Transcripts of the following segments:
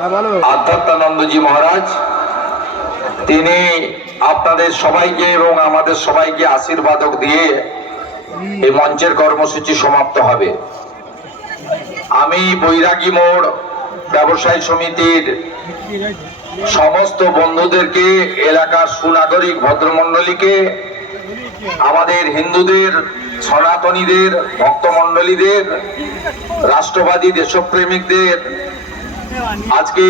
আধ্যাত্মানন্দজি মহারাজ, তিনি আপনাদের সবাইকে এবং আমাদের সবাইকে আশীর্বাদক দিয়ে এই মঞ্চের কর্মসূচি সমাপ্ত হবে। আমি বৈরাগী মোড় ব্যবসায়ী সমিতির সমস্ত বন্ধুদেরকে, এলাকার সুনাগরিক ভদ্রমণ্ডলীকে, আমাদের হিন্দুদের, সনাতনীদের, ভক্তমণ্ডলীদের, রাষ্ট্রবাদী দেশপ্রেমিকদের আজকে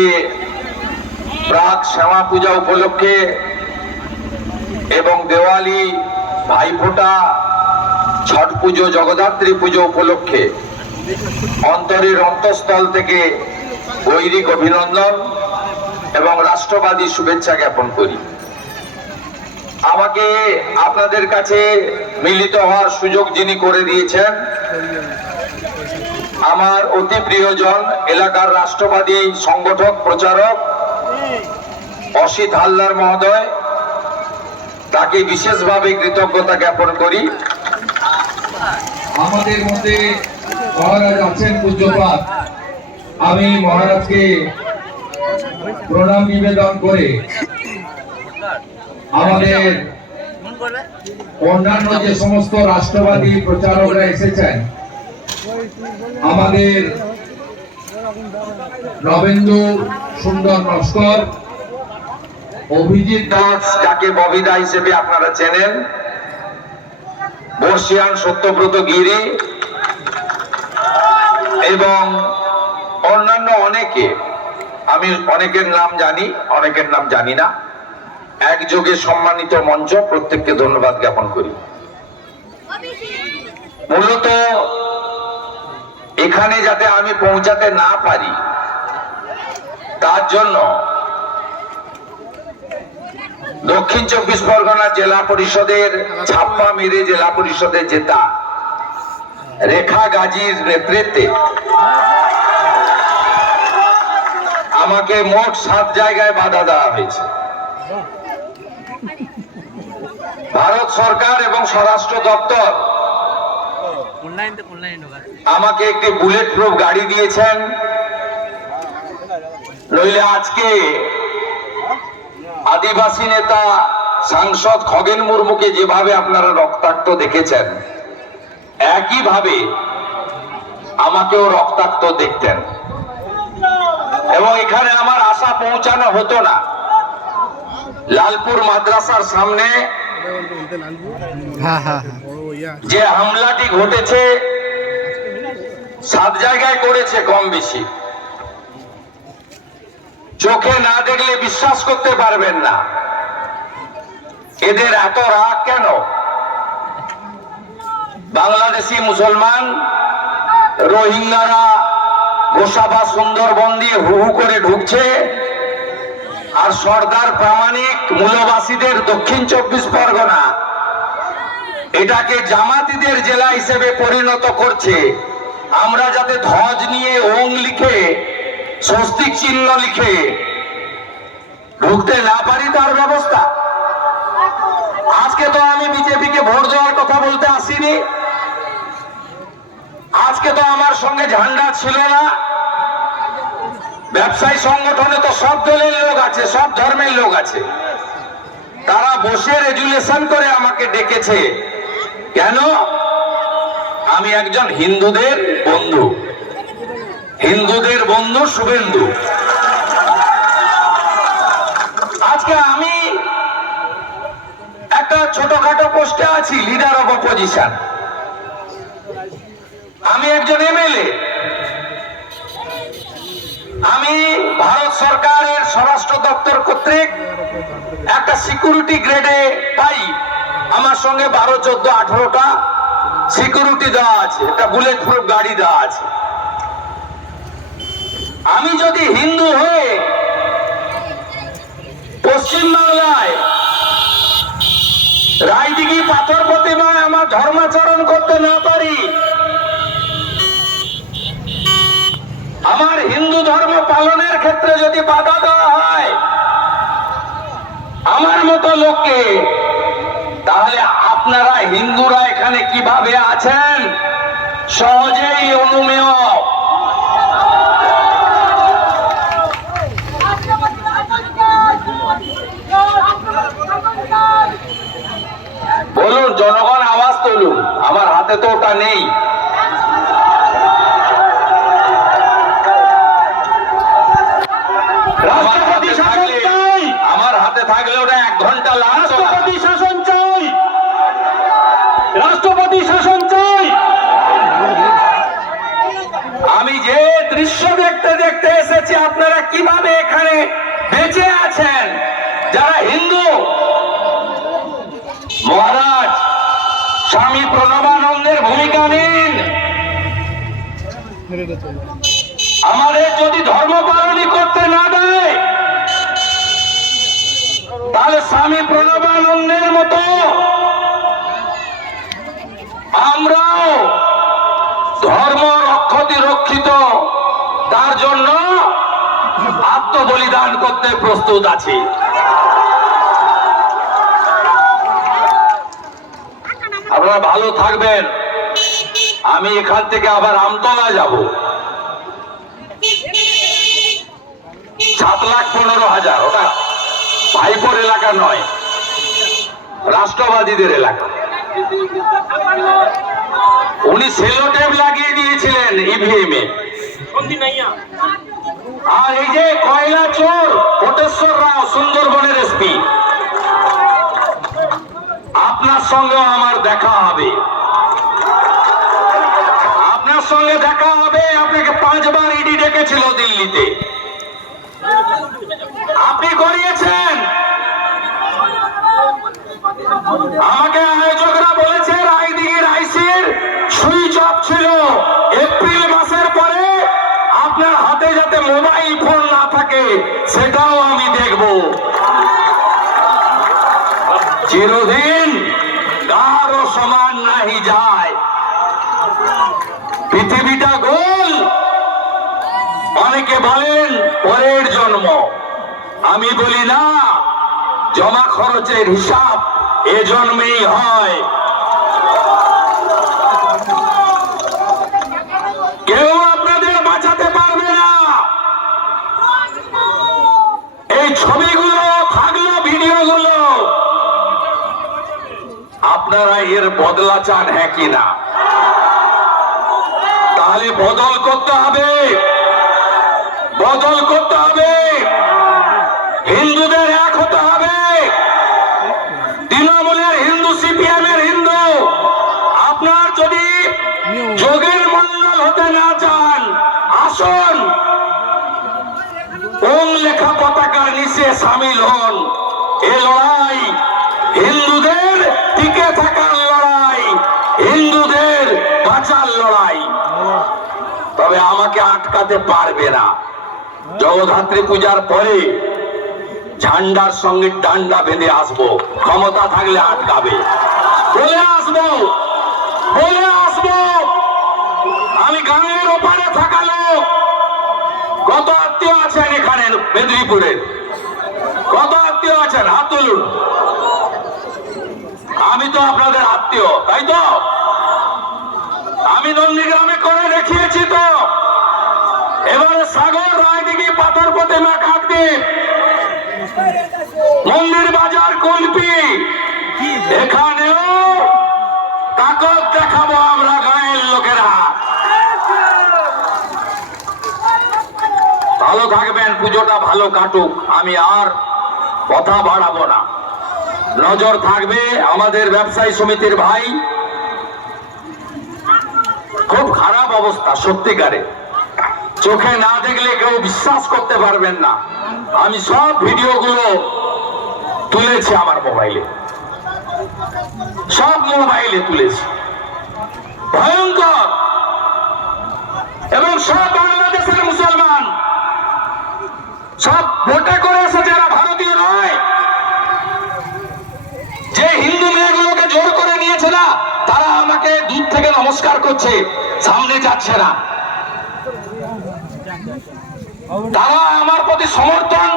প্রাক শ্যামা পূজা উপলক্ষে এবং দেওয়ালি, ভাইফোঁটা, ছট পুজো, জগদ্ধাত্রী পুজো উপলক্ষে অন্তরের অন্তঃস্থল থেকে গৈরিক অভিনন্দন এবং রাষ্ট্রবাদী শুভেচ্ছা জ্ঞাপন করি। আমাকে আপনাদের কাছে মিলিত হওয়ার সুযোগ যিনি করে দিয়েছেন, আমার অতি প্রিয়জন, এলাকার রাষ্ট্রবাদী সংগঠক, প্রচারক অসিত হালদার মহোদয়, তাকে বিশেষভাবে কৃতজ্ঞতা জ্ঞাপন করি। আমাদের মধ্যে মহারাজ আছেন পূজ্যপাত, আমি মহারাজকে প্রণাম নিবেদন করে আমাদের অন্যান্য যে সমস্ত রাষ্ট্রবাদী প্রচারকরা এসেছেন, আমাদের নবেন্দু সুন্দর নস্কর, অভিজিৎ দাস, যাকে ববিদা হিসেবে আপনারা চেনেন, বর্ষিয়ান সত্যব্রত গিরি এবং অন্যান্য অনেকে, আমি অনেকের নাম জানি, অনেকের নাম জানি না, একযোগে সম্মানিত মঞ্চ, প্রত্যেককে ধন্যবাদ জ্ঞাপন করি। মূলত এখানে যাতে আমি পৌঁছাতে না পারি, তার জন্য দক্ষিণ 24 পরগনা জেলা পরিষদের ছাপ্পা মেরে জেলা পরিষদের জেতা রেখা গাজীর নেতৃত্বে আমাকে মোট 7 জায়গায় বাধা দেওয়া হয়েছে। ভারত সরকার এবং স্বরাষ্ট্র দপ্তর আমাকে একটি বুলেট প্রুফ গাড়ি দিয়েছেন, নইলে আজকে আদিবাসী নেতা সাংসদ খগেন মুর্মুকে যেভাবে আপনারা রক্তাক্ত দেখেছেন, একইভাবে আমাকেও রক্তাক্ত দেখতেন এবং এখানে আমার আশা পৌঁছানো হতো না। লালপুর মাদ্রাসার সামনে যে হামলাটি ঘটেছে, 7 জায়গায় করেছে, কম বেশি চোখে না দেখলে বিশ্বাস করতে পারবেন না। এদের এত রাগ কেন? বাংলাদেশি মুসলমান রোহিঙ্গারা গোসাবা সুন্দরবন দিয়ে হু হু করে ঢুকছে, আর সর্দার প্রামাণিক মূলবাসীদের দক্ষিণ 24 পরগনা এটাকে জামাতিদের জেলা হিসেবে পরিণত করছে। আমরা যাতে ধ্বজ নিয়ে ওং লিখে, স্বস্তিক চিহ্ন লিখে ঢুকতে না পারি, তার ব্যবস্থা। আজকে তো আমি বিজেপিকে ভোট দেওয়ার কথা বলতে আসিনি, আজকে তো আমার সঙ্গে ঝান্ডা ছিল না। ব্যবসায়ী সংগঠনে তো সব দলের লোক আছে, সব ধর্মের লোক আছে, তারা বসে রেজুলেশন করে আমাকে ডেকেছে। কেন? আমি একজন হিন্দুদের বন্ধু, হিন্দুদের বন্ধু শুভেন্দু। আজকে আমি একটা ছোটখাটো পোস্টে আছি, লিডার অফ অপোজিশন। আমি একজন এমএলএ, আমি ভারত সরকারের স্বরাষ্ট্র দপ্তর কর্তৃক একটা সিকিউরিটি গ্রেডে পাই। আমার সঙ্গে 12, 14, 18টা সিকিউরিটি দেওয়া আছে, একটা বুলেট প্রুফ গাড়ি দেওয়া আছে। আমি যদি হিন্দু হয়ে পশ্চিমবাংলায় রায়দিঘি পাথর প্রতিমায় আমার ধর্মাচরণ করতে না পারি, আমার হিন্দু ধর্ম পালনের ক্ষেত্রে যদি বাধা দেওয়া হয় আমার মতো লোককে, তাহলে আপনারা হিন্দুরা এখানে কিভাবে আছেন সহজেই অনুমেয়। জনগণ আওয়াজ তুলুন, আমার হাতে তো ওটা নেই। রাষ্ট্রপতি শাসন চাই, আমার হাতে থাকলে ওটা 1 ঘন্টা লাগতো না। রাষ্ট্রপতি শাসন চাই, রাষ্ট্রপতি শাসন চাই। আমি যে দৃশ্য দেখতে দেখতে এসেছি, আপনারা কিভাবে এখানে বেঁচে আছেন যারা হিন্দু। মহারাজ স্বামী প্রণবানন্দের ভূমিকা নিন। আমাদের যদি ধর্ম পালনই করতে না দেয়, তাহলে স্বামী প্রণবানন্দের মতো আমরাও ধর্ম রক্ষিত তার জন্য আত্মবলিদান করতে প্রস্তুত আছি। আপনারা ভালো থাকবেন। আমি এখান থেকে আবার আমতলা যাব। 7,15,000 ওটা ভাইপোর এলাকা নয়, রাষ্ট্রবাদীদের এলাকা। উনি সেলোটেপ লাগিয়ে দিয়েছিলেন ইভিএম এ। আর এই যে কয়লা চোর কোটেশ্বর রাও, সুন্দরবনের এসপি, আপনার সঙ্গে আমার দেখা হবে, আপনার সঙ্গে দেখা হবে। আপনাকে 5 বার ইডি ডেকেছিল দিল্লিতে, আপনি করিয়েছেন। আমাকে আয়োজকরা বলেছে রায়দিঘির আইসির সুইচ অফ ছিল। এপ্রিল মাসের পরে আপনার হাতে যাতে মোবাইল ফোন না থাকে সেটাও আমি দেখব। চিরদিন কারো সমান নাহি যায়, পৃথিবীটা গোল। অনেকে বলেন পরের জন্ম, আমি বলি না, জমা খরচের হিসাব এ জন্মেই হয়। কেউ আপনাদের বাঁচাতে পারবে না। এই ছবিগুলো থাকলো, ভিডিওগুলো, আপনারা এর বদলা চান হ্যাঁ কি না? তাহলে বদল করতে হবে, বদল করতে হবে। হিন্দুদের এক হতে হবে। তৃণমূলের হিন্দু, সিপিএম এর হিন্দু। আপনার যদি যোগের মন্ডল হতে না চান, আসুন ওম লেখা পতাকার নিচে সামিল হন। এ লড়াই হিন্দুদের টিকে থাকার লড়াই, হিন্দুদের বাঁচার লড়াই। তবে আমাকে আটকাতে পারবে না। জগদ্ধাত্রী পূজার পরে ঝান্ডার সঙ্গে ডান্ডা বেঁধে আসবো, ক্ষমতা থাকলে আটকাবে। বলে আসবো, বলে আসবো। আমি গানের ওপারে থাকা লোক। কত আত্মীয় আছেন এখানে মেদিনীপুরের? কত আত্মীয় আছেন? হাত তুলুন। আমি তো আপনাদের আত্মীয়, তাই তো? আমি নন্দীগ্রামে করে দেখিয়েছি তো। এবারে সাগর, রায়দিঘি, পাথর প্রতিমা, কাকদ্বীপ, মন্দির বাজার, কুলপি, এখানেও তাকত দেখাবো আমরা গায়ের লোকেরা। ভালো থাকবেন, পুজোটা ভালো কাটুক। আমি আর কথা বাড়াবো না। নজর থাকবে আমাদের ব্যবসায়ী সমিতির ভাই, খুব খারাপ অবস্থা সত্যিকারে। চোখে না দেখলে কেউ বিশ্বাস করতে পারবেন না। আমি সব ভিডিওগুলো তুলেছি আমার মোবাইলে, সব মোবাইলে তুলেছি। ভয়ঙ্কর। এবং সব বাংলাদেশের মুসলমান, সব ভোটে করে এসে যারা ভারতীয় নয়, যে হিন্দু মেয়েগুলোকে জোর করে নিয়েছে না, তারা আমাকে দূর থেকে নমস্কার করছে, সামনে যাচ্ছে না। তারা আমার প্রতি সমর্থন